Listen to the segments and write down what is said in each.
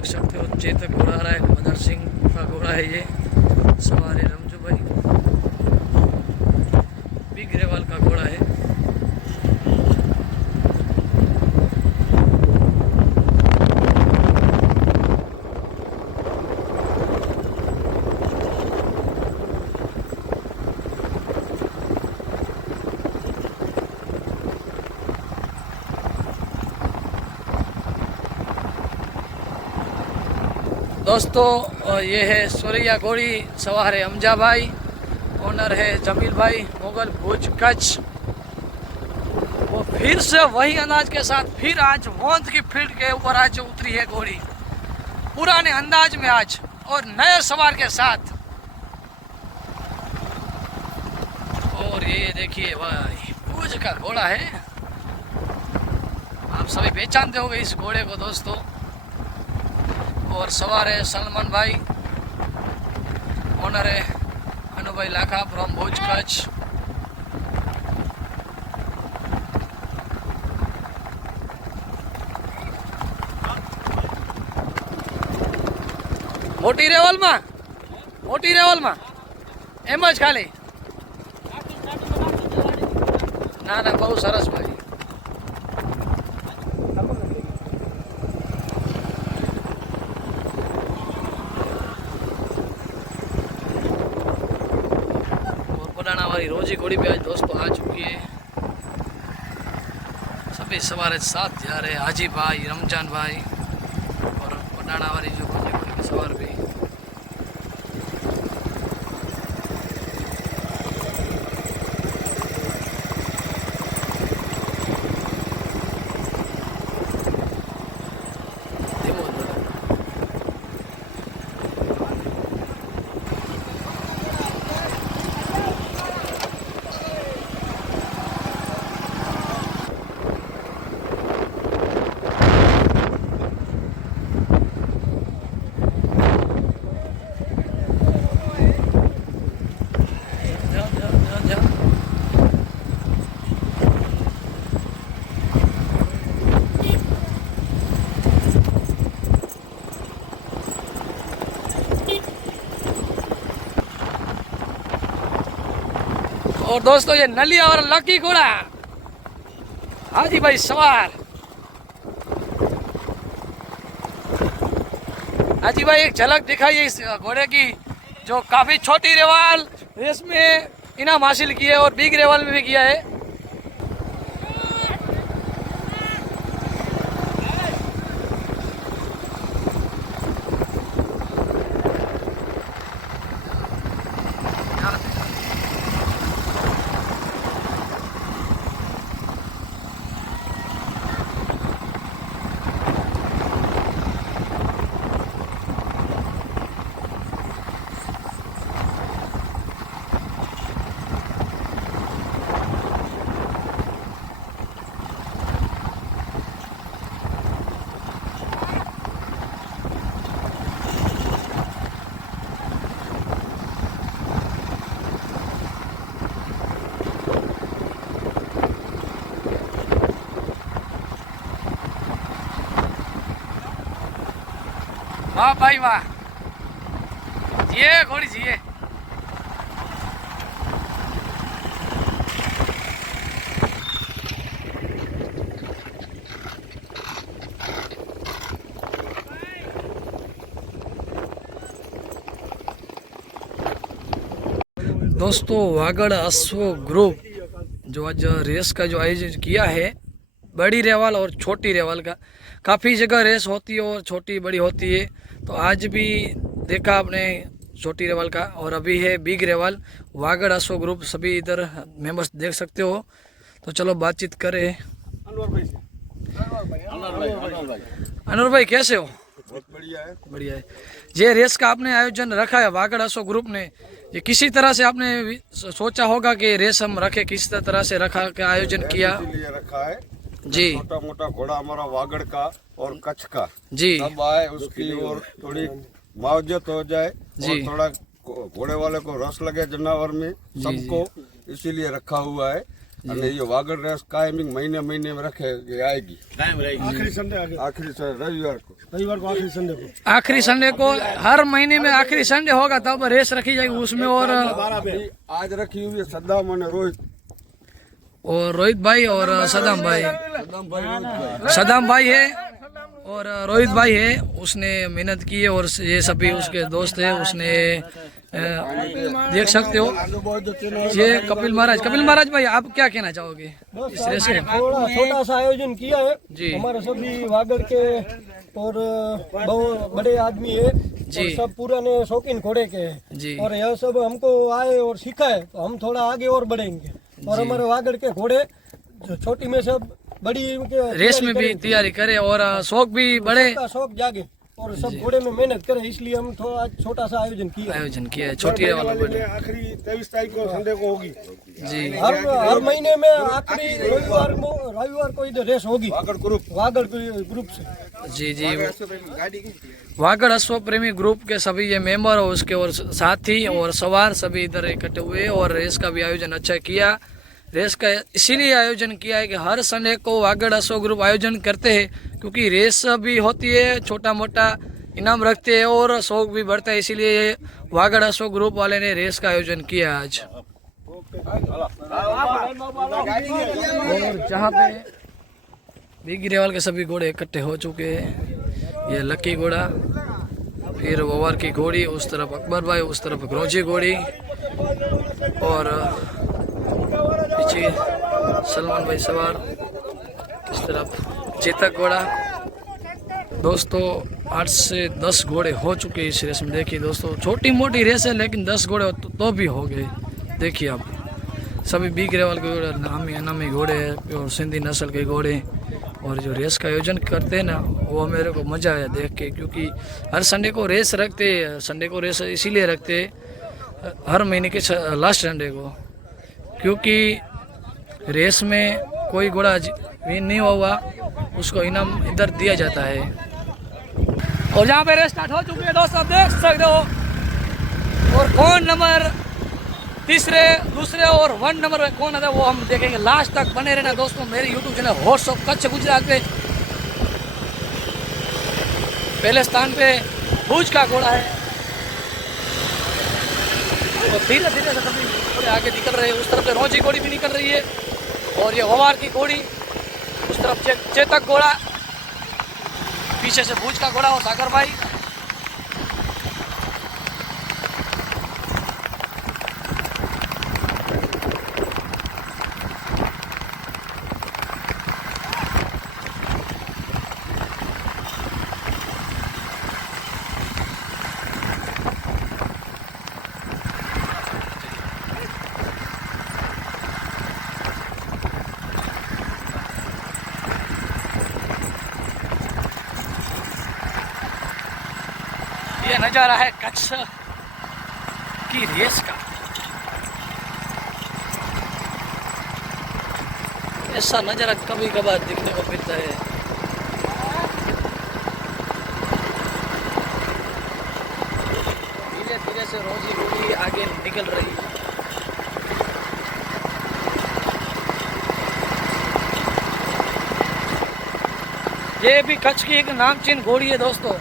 देख सकते हो चेतक घोड़ा आ रहा है, मदर सिंह का घोड़ा है ये, सवार है रमजू भाई, बिग रेवाल का घोड़ा है। दोस्तों ये है सुरैया घोड़ी, सवार है हमजा भाई, ओनर है जमील भाई, मुगल भुज कच्छ। वो फिर से वही अंदाज के साथ फिर आज वोंद की फील्ड के ऊपर आज उतरी है घोड़ी, पुराने अंदाज में आज और नए सवार के साथ। और ये देखिए भाई भुज का घोड़ा है, आप सभी पहचानते होंगे इस घोड़े को दोस्तों। और सवार है सलमान भाई, ओनर है अनु भाई लाखा फ्रॉम भुज कच्छ। मोटी रेवल में एम ज खाली ना ना बहुत सरस भाई। हमारी रोजी घोड़ी भी आज दोस्तों आ चुकी है, सभी सवार साथ जा रहे हैं, हाजी भाई, रमजान भाई और पटाना वाली जो रोजी घोड़ी के सवार भी। और दोस्तों ये नलिया और लकी घोड़ा, हाजी भाई सवार। हाजी भाई एक झलक दिखाइए इस घोड़े की, जो काफी छोटी रेवाल रेस में इनाम हासिल किए और बिग रेवाल में भी किया है। वाह भाई वाह, जिए घोड़ी जिए। दोस्तों वागड़ अश्व ग्रुप जो आज रेस का जो आयोजन किया है, बड़ी रेवाल और छोटी रेवाल का, काफ़ी जगह रेस होती है और छोटी बड़ी होती है। तो आज भी देखा आपने छोटी रेवाल का, और अभी है बिग रेवाल, वागड़ अश्व ग्रुप, सभी इधर मेंबर्स देख सकते हो। तो चलो बातचीत करें। अनवर भाई कैसे हो? बहुत बढ़िया है। बढ़िया है। ये रेस का आपने आयोजन रखा है वागड़ अश्व ग्रुप ने, ये किसी तरह से आपने सोचा होगा कि रेस हम रखे, किस तरह से रखा के आयोजन किया? इसीलिए रखा है जी। छोटा मोटा घोड़ा हमारा वागड़ का और कच्छ का जी सब आए, उसकी और थोड़ी मुआवजत हो जाए जी। और थोड़ा घोड़े वाले को रस लगे जानवर में सबको, इसीलिए रखा हुआ है। અને ये वागड़ रेस कायमिंग महीने महीने में रखे कि आएगी आखिरी संडे आ गया, आखिरी से रविवार को रविवार को आखिरी संडे को आखिरी संडे को, हर महीने में आखिरी संडे होगा तब रेस रखी जाएगी उसमें। और 12 पे आज रखी हुई है सद्दाम और रोहित भाई और सदाम भाई, सदाम भाई है और रोहित भाई है, उसने मेहनत की है और ये सभी उसके दोस्त है। उसने देख सकते हो ये कपिल महाराज भाई, आप क्या कहना चाहोगे इस रेस के? थोड़ा छोटा सा आयोजन किया है जी। हमारे सभी वागड़ के और बहुत बड़े आदमी है जी। और सब पुराने शौकीन घोड़े के हैं जी और यह सब हमको आए और सिखाए तो हम थोड़ा आगे और बढ़ेंगे और हमारे वागड़ के घोड़े जो छोटी में सब बड़ी के रेस में भी तैयारी करे और शौक भी बढ़े, का शौक जागे और सब घोड़े में मेहनत करे, इसलिए हम थोड़ा छोटा सा आयोजन किया है। आयोजन किया है छोटी वाला बड़े। आखिरी 23 तारीख को संडे को होगी जी हर महीने में आखिरी रविवार को इधर रेस होगी वागड़ ग्रुप वागड़ ग्रुप से। जी जी, वागड़ अश्व प्रेमी ग्रुप के सभी ये मेंबर और उसके और साथी और सवार सभी इधर इकट्ठे हुए और रेस का भी आयोजन अच्छा किया। रेस का इसीलिए आयोजन किया है कि हर संडे को वागड़ अश्व ग्रुप आयोजन करते हैं क्योंकि रेस भी होती है, छोटा मोटा इनाम रखते हैं और शौक भी बढ़ता है, इसीलिए वागड़ अश्व ग्रुप वाले ने रेस का आयोजन किया आज। और जहाँ पे बिग रेवाल के सभी घोड़े इकट्ठे हो चुके हैं, ये लकी घोड़ा, फिर ववार की घोड़ी, उस तरफ अकबर भाई, उस तरफ ग्रोजी घोड़ी और पीछे सलमान भाई सवार, इस तरफ चेतक घोड़ा। दोस्तों 8 से 10 घोड़े हो चुके इस रेस में। देखिए दोस्तों, छोटी मोटी रेस है लेकिन 10 घोड़े तो भी हो गए। देखिए आप सभी बिग रेवाल के घोड़े, नामी अनामी घोड़े हैं और सिंधी नस्ल के घोड़े। और जो रेस का आयोजन करते हैं ना, वो मेरे को मज़ा आया देख के, क्योंकि हर संडे को रेस रखते हैं। संडे को रेस इसीलिए रखते हैं हर महीने के लास्ट संडे को, क्योंकि रेस में कोई घोड़ा विन नहीं हुआ उसको इनाम इधर दिया जाता है। और जहाँ पे रेस स्टार्ट हो चुकी है दोस्तों, आप देख सकते हो। और कौन नंबर तीसरे, दूसरे और 1 नंबर में कौन आता है वो हम देखेंगे। लास्ट तक बने रहना दोस्तों मेरे YouTube channel horse of Kutch Gujarat पे। पहले स्थान पे भूज का घोड़ा है और धीरे धीरे से सभी घोड़े आगे निकल रहे हैं। उस तरफ से रोजी घोड़ी भी निकल रही है और ये ववार की घोड़ी, उस तरफ चेतक घोड़ा, पीछे से भूज का घोड़ा और सागर भाई। ये नज़ारा है कच्छ की रेस का। ऐसा नज़ारा कभी कभार देखने को मिलता है। धीरे धीरे से रोजी घोड़ी आगे निकल रही है। ये भी कच्छ की एक नामचीन घोड़ी है दोस्तों।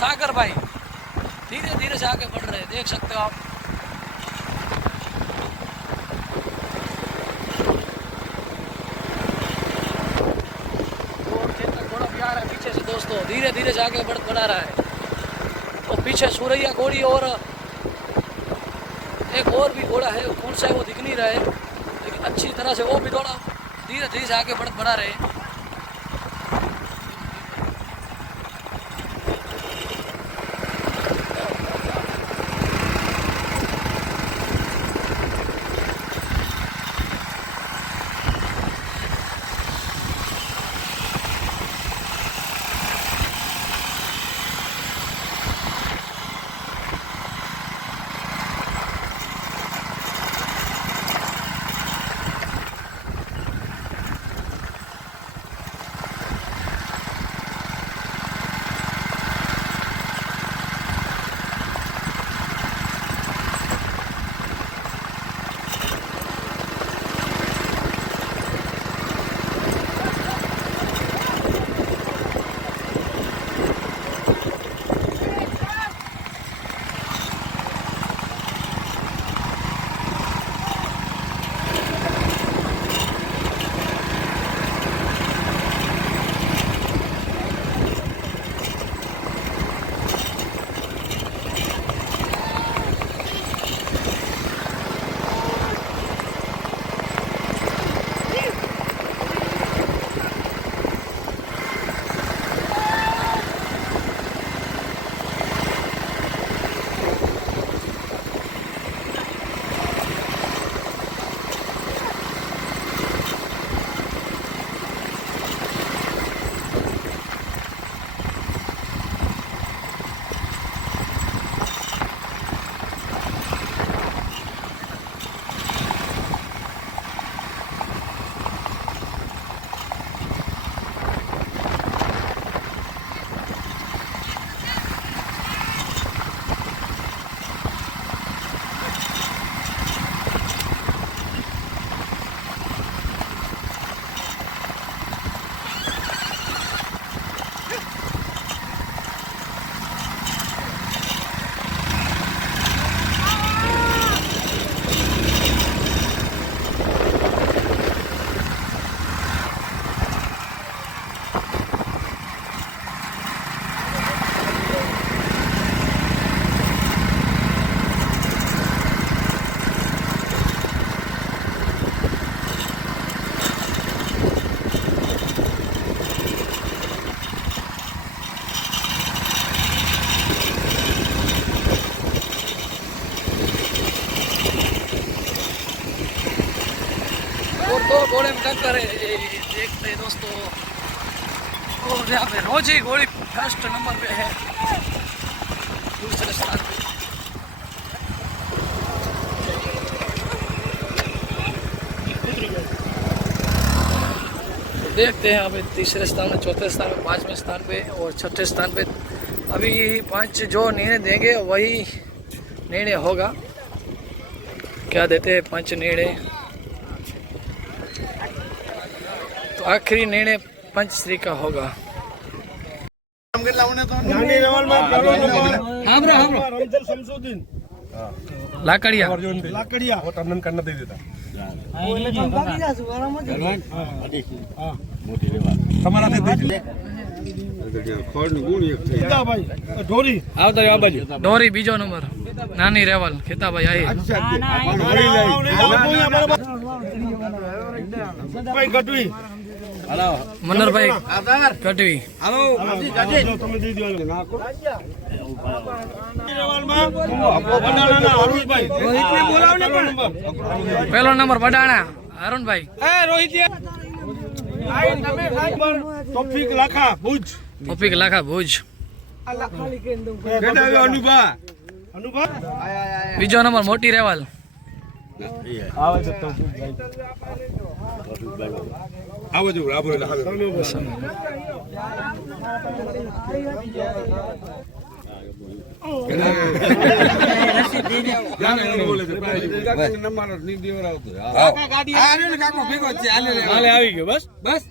सागर भाई धीरे धीरे से आगे बढ़ रहे हैं, देख सकते हो आप। और चेतक घोड़ा भी आ रहा है पीछे से दोस्तों, धीरे धीरे से आगे बढ़ा रहा है। और पीछे सुरैया घोड़ी और एक और भी घोड़ा है, कौन सा है वो दिख नहीं रहा है, लेकिन अच्छी तरह से वो भी थोड़ा धीरे धीरे से आगे बढ़ा रहे हैं। क्या करे देखते हैं दोस्तों। और यहाँ पे रोजी घोड़ी फर्स्ट नंबर पे है, दूसरे स्थान पे। देखते हैं अभी तीसरे स्थान में, चौथे स्थान में, पांचवें स्थान पे और छठे स्थान पे। अभी 5 जो निर्णय देंगे वही निर्णय होगा। क्या देते हैं 5 निर्णय, तो आखिरी निर्णय पंचश्री का होगा। लाकड़िया डोरी बीजो नंबर, नानी रेवल खेताबाई आई। मनर भाई कटवी। पहलो नंबर बडाणा अरुण भाई। તોફિક લાખા ભુજ टॉपिक लाखा भुज। बीजो नंबर मोटी रेवाल। આવી ગયો બસ બસ